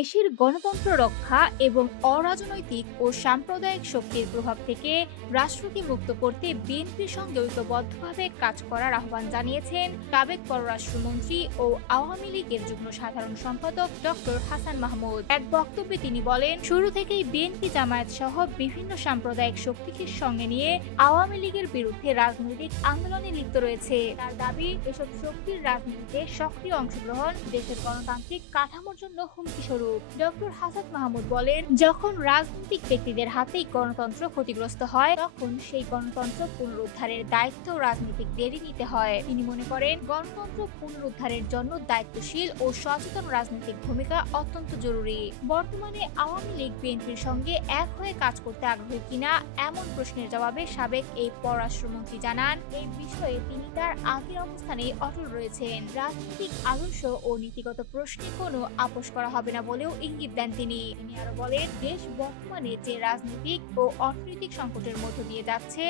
দেশের গণতন্ত্র রক্ষা এবং অরাজনৈতিক ও সাম্প্রদায়িক শক্তির প্রভাব থেকে রাষ্ট্রকে মুক্ত করতে বিএনপির সঙ্গে ঐক্যবদ্ধভাবে কাজ করার আহ্বান জানিয়েছেন সাবেক পররাষ্ট্রমন্ত্রী ও আওয়ামী লীগের যুগ্ম সাধারণ সম্পাদক ডক্টর হাসান মাহমুদ। এক বক্তব্যে তিনি বলেন, শুরু থেকেই বিএনপি জামায়াত সহ বিভিন্ন সাম্প্রদায়িক শক্তিকে সঙ্গে নিয়ে আওয়ামী লীগের বিরুদ্ধে রাজনৈতিক আন্দোলনে লিপ্ত রয়েছে। তার দাবি, এসব শক্তির রাজনীতিতে সক্রিয় অংশগ্রহণ দেশের গণতান্ত্রিক কাঠামোর জন্য হুমকি স্বরূপ। ডক্টর হাসান মাহমুদ বলেন, যখন রাজনৈতিক ব্যক্তিদের হাতেই গণতন্ত্র ক্ষতিগ্রস্ত হয়, তখন সেই গণতন্ত্র পুনরুদ্ধারের দায়িত্ব রাজনীতিকদেরই নিতে হয়। তিনি মনে করেন, গণতন্ত্র পুনরুদ্ধারের জন্য দায়িত্বশীল ও সচেতন রাজনৈতিক ভূমিকা অত্যন্ত জরুরি। বর্তমানে আওয়ামী লীগ, বিএনপির সঙ্গে এক হয়ে কাজ করতে আগ্রহী কিনা, এমন প্রশ্নের জবাবে সাবেক এই পররাষ্ট্রমন্ত্রী জানান এই বিষয়ে তিনি তার আগের অবস্থানেই অটল রয়েছেন। রাজনৈতিক আদর্শ ও নীতিগত প্রশ্নে কোনো আপোষ করা হবে না বলেও ইঙ্গিত দেন তিনি। তিনি আরও বলেন, দেশ বর্তমানে যে রাজনৈতিক ও অর্থনৈতিক সংকটের মধ্য দিয়ে যাচ্ছে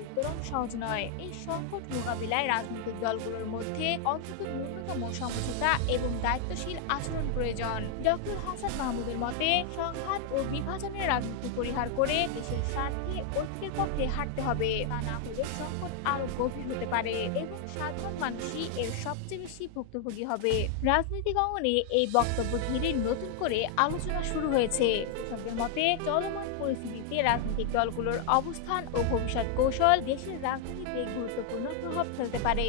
উত্তরণ সহজ নয়। এই সংকট মোকাবিলায় রাজনৈতিক দলগুলোর মধ্যে অন্তত ন্যূনতম সমঝোতা এবং দায়িত্বশীল আচরণ প্রয়োজন। ডক্টর হাসান মাহমুদের মতে, সংঘাত ও বিভাজনের রাজনীতি পরিহার করে দেশের স্বার্থে ঐক্যের পক্ষে হাঁটতে হবে। তা না হলে সংকট আরও গভীর হতে পারে এবং সাধারণ মানুষই এর সবচেয়ে বেশি ভুক্তভোগী হবে। রাজনৈতিক অঙ্গনে এই বক্তব্য ঘিরে নতুন করে আলোচনা শুরু হয়েছে বিশেষজ্ঞের মতে, চলমান পরিস্থিতিতে রাজনৈতিক দলগুলোর অবস্থান ও ভবিষ্যৎ কৌশল দেশের রাজনীতিতে গুরুত্বপূর্ণ প্রভাব ফেলতে পারে.